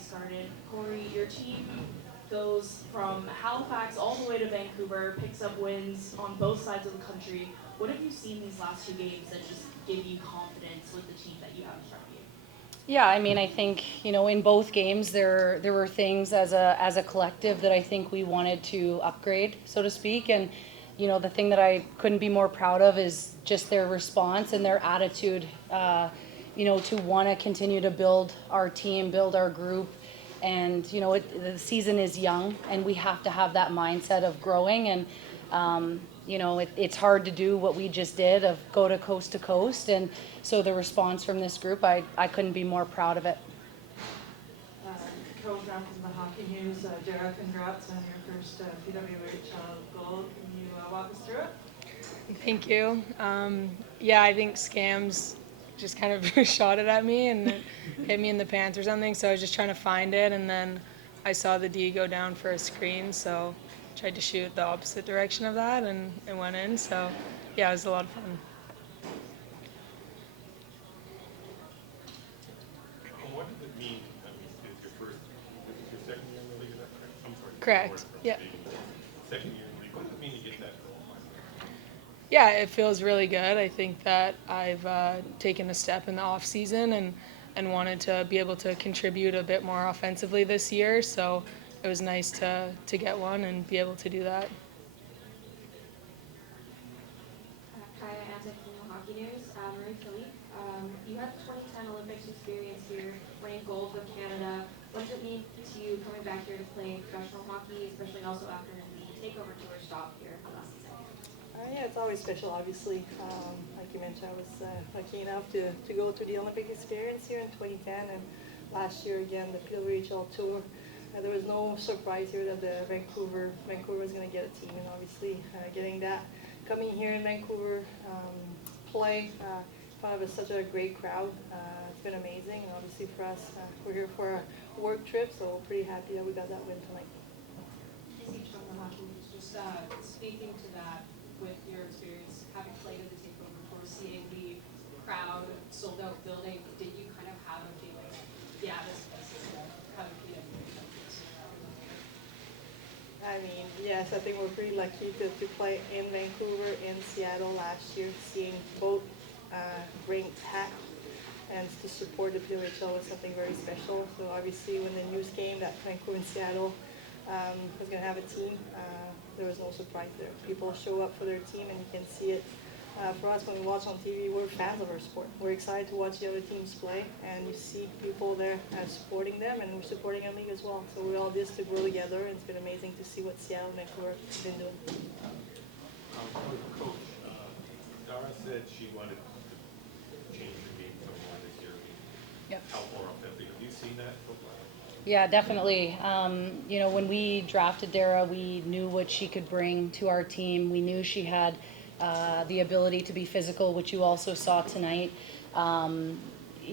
started. Corey, your team goes from Halifax all the way to Vancouver, picks up wins on both sides of the country. What have you seen these last two games that just give you confidence with the team that you have in front of you? Yeah, I mean, I think, in both games there were things as a collective that I think we wanted to upgrade, so to speak. And the thing that I couldn't be more proud of is just their response and their attitude, to want to continue to build our team, build our group. And the season is young, and we have to have that mindset of growing. And it's hard to do what we just did, of go to coast, and so the response from this group, I couldn't be more proud of it. Coach from the Hockey News, Dara, congrats on your first PWHL goal. Can you walk us through it? Thank you. Yeah, I think Scams just kind of shot it at me and it hit me in the pants or something, so I was just trying to find it, and then I saw the D go down for a screen, so I tried to shoot the opposite direction of that, and it went in, so yeah, it was a lot of fun. What does it mean? I mean, it's your second year in the league, is that correct? I'm sorry. Correct. Yeah. Second year in the league. What does it mean to get that goal? Yeah, it feels really good. I think that I've taken a step in the off season and wanted to be able to contribute a bit more offensively this year. So it was nice to get one and be able to do that. Kaya Antic from the Hockey News. Marie Philippe, you had the 2010 Olympics experience here, winning gold with Canada. What does it mean to you coming back here to play professional hockey, especially also after the takeover tour stop here last season? Yeah, it's always special, obviously. Like you mentioned, I was lucky enough to go to the Olympic experience here in 2010, and last year again, the PWHL Tour. There was no surprise here that Vancouver was going to get a team, and obviously getting that, coming here in Vancouver, play in front of such a great crowd, it's been amazing, and obviously for us, we're here for a work trip, so we're pretty happy that we got that win tonight. From the Hockey News, just speaking to that, with your experience having played in the takeover tour, seeing the crowd, sold out building, did you kind of have a feeling, yeah, this is having I mean, yes, I think we're pretty lucky to play in Vancouver, in Seattle last year, seeing both bring pack and to support the PWHL was something very special. So obviously when the news came that Vancouver and Seattle was going to have a team, there was no surprise there. People show up for their team, and you can see it. For us, when we watch on TV, we're fans of our sport. We're excited to watch the other teams play, and you see people there supporting them, and we're supporting our league as well. So we're all this to grow together, and it's been amazing to see what Seattle and Vancouver have been doing. Coach, Dara said she wanted to change the game some more this year. Yep. How more offensive? Have you seen that so far? Yeah, definitely. When we drafted Dara, we knew what she could bring to our team. We knew she had the ability to be physical, which you also saw tonight.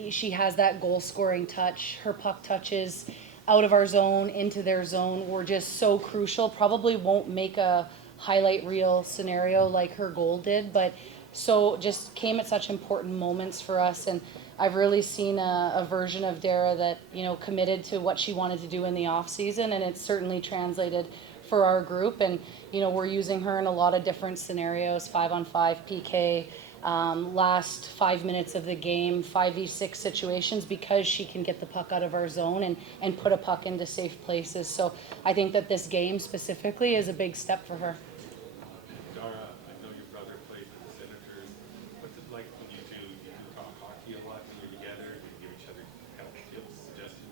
She has that goal-scoring touch. Her puck touches out of our zone, into their zone, were just so crucial. Probably won't make a highlight reel scenario like her goal did, but so just came at such important moments for us. And I've really seen a version of Dara that, committed to what she wanted to do in the off season, and it's certainly translated for our group. And, we're using her in a lot of different scenarios, 5-on-5 PK, last 5 minutes of the game, 5v6 situations, because she can get the puck out of our zone and put a puck into safe places. So I think that this game specifically is a big step for her. Dara, I know your brother plays for the Senators. What's it like when you two talk hockey a lot when you're together? Do you give each other help, tips, suggestions?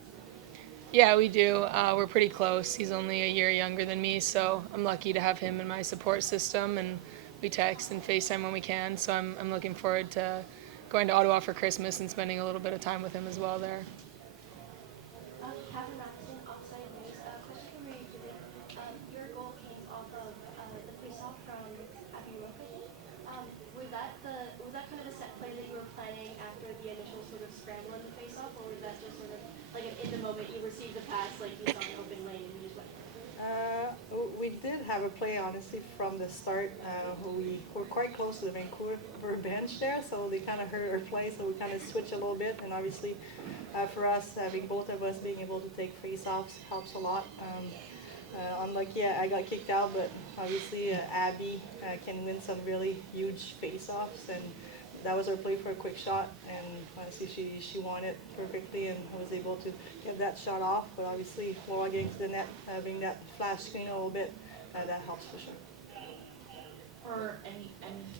Yeah, we do. We're pretty close. He's only a year younger than me, so I'm lucky to have him in my support system, and we text and FaceTime when we can. So I'm looking forward to going to Ottawa for Christmas and spending a little bit of time with him as well there. Catherine Matheson, Offside News. Question for Marie Philippe. Your goal came off of the face-off from Abby Rokaji. Was that kind of the set play that you were planning after the initial sort of scramble in the face-off, or was that just sort of like in the moment you received the pass, like you saw an open lane and you just went for it? We did have a play, honestly, from the start. We were quite close to the Vancouver bench there, so they kind of heard our play, so we kind of switched a little bit. And obviously, For us, having both of us being able to take face-offs helps a lot. Unlucky, I got kicked out, but obviously Abby can win some really huge face-offs, and that was our play for a quick shot, and honestly she won it perfectly, and I was able to get that shot off. But obviously, while getting to the net, having that flash screen a little bit, that helps for sure. For any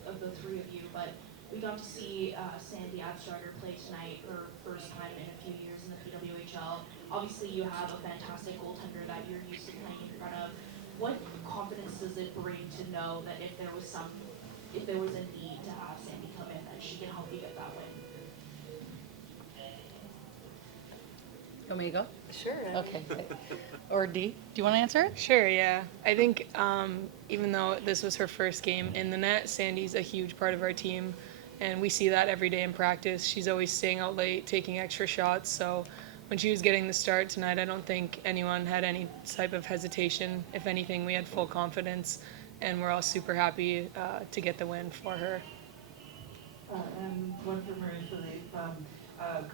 of the three of you, but we got to see Sandy Abstrager play tonight, her first time in a few years in the PWHL. Obviously, you have a fantastic goaltender that you're used to playing in front of. What confidence does it bring to know that if there was a need to have Sandy come in, that she can help you get that win? You want me to go? Sure. Okay. Or D, do you want to answer it? Sure, yeah. I think even though this was her first game in the net, Sandy's a huge part of our team, and we see that every day in practice. She's always staying out late, taking extra shots, so when she was getting the start tonight, I don't think anyone had any type of hesitation. If anything, we had full confidence, and we're all super happy to get the win for her. And one for Marie-Philippe.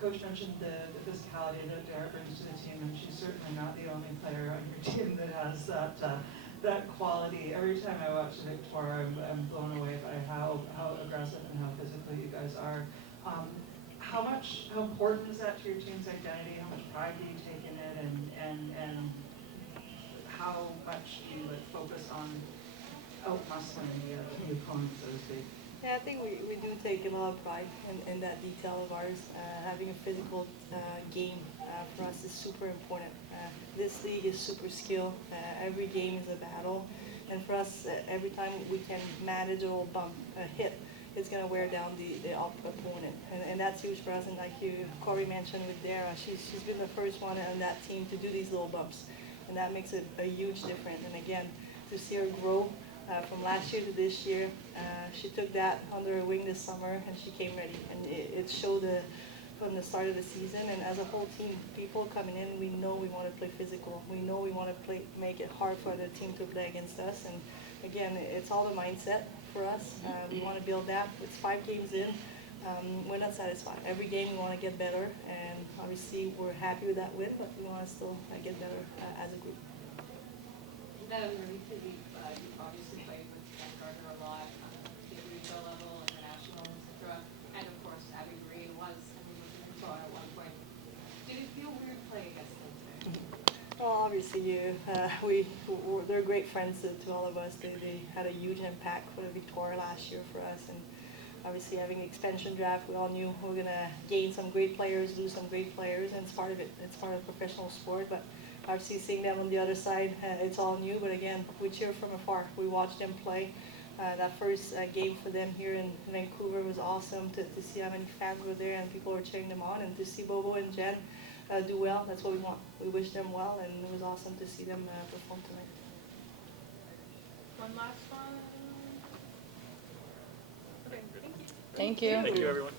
Coach mentioned the physicality that Dara brings to the team, and she's certainly not the only player on your team that has that quality. Every time I watch Victoire, I'm blown away by how aggressive and how physical you guys are. How important is that to your team's identity? How much pride do you take in it, and how much do you focus on out-muscling the opponent, so to speak? Yeah, I think we do take a lot of pride in that detail of ours. Having a physical game for us is super important. This league is super skilled. Every game is a battle. And for us, every time we can manage a little bump, a hit, it's going to wear down the opponent. And that's huge for us. And like Corey mentioned with Dara, she's been the first one on that team to do these little bumps. And that makes it a huge difference. And again, to see her grow from last year to this year, she took that under her wing this summer, and she came ready. And it showed from the start of the season. And as a whole team, people coming in, we know we want to play physical. We know we want to make it hard for the team to play against us. And again, it's all the mindset for us. We want to build that. It's 5 games in. We're not satisfied. Every game we want to get better, and obviously we're happy with that win, but we want to still get better as a group. Marie-Philippe, you've obviously played with Vancouver a lot on the regional level, international, etc. And of course, Abby Green was in Toronto at one point. Did it feel weird playing against them today? Well, obviously, they're great friends to all of us. They had a huge impact for the Victoire last year for us, and obviously having the expansion draft, we all knew we were gonna gain some great players, lose some great players, and it's part of it. It's part of professional sport, but obviously seeing them on the other side, it's all new. But again, we cheer from afar. We watch them play. That first game for them here in Vancouver was awesome to see how many fans were there and people were cheering them on, and to see Bobo and Jen do well. That's what we want. We wish them well, and it was awesome to see them perform tonight. One last one. Okay, thank you. Thank you. Thank you, everyone.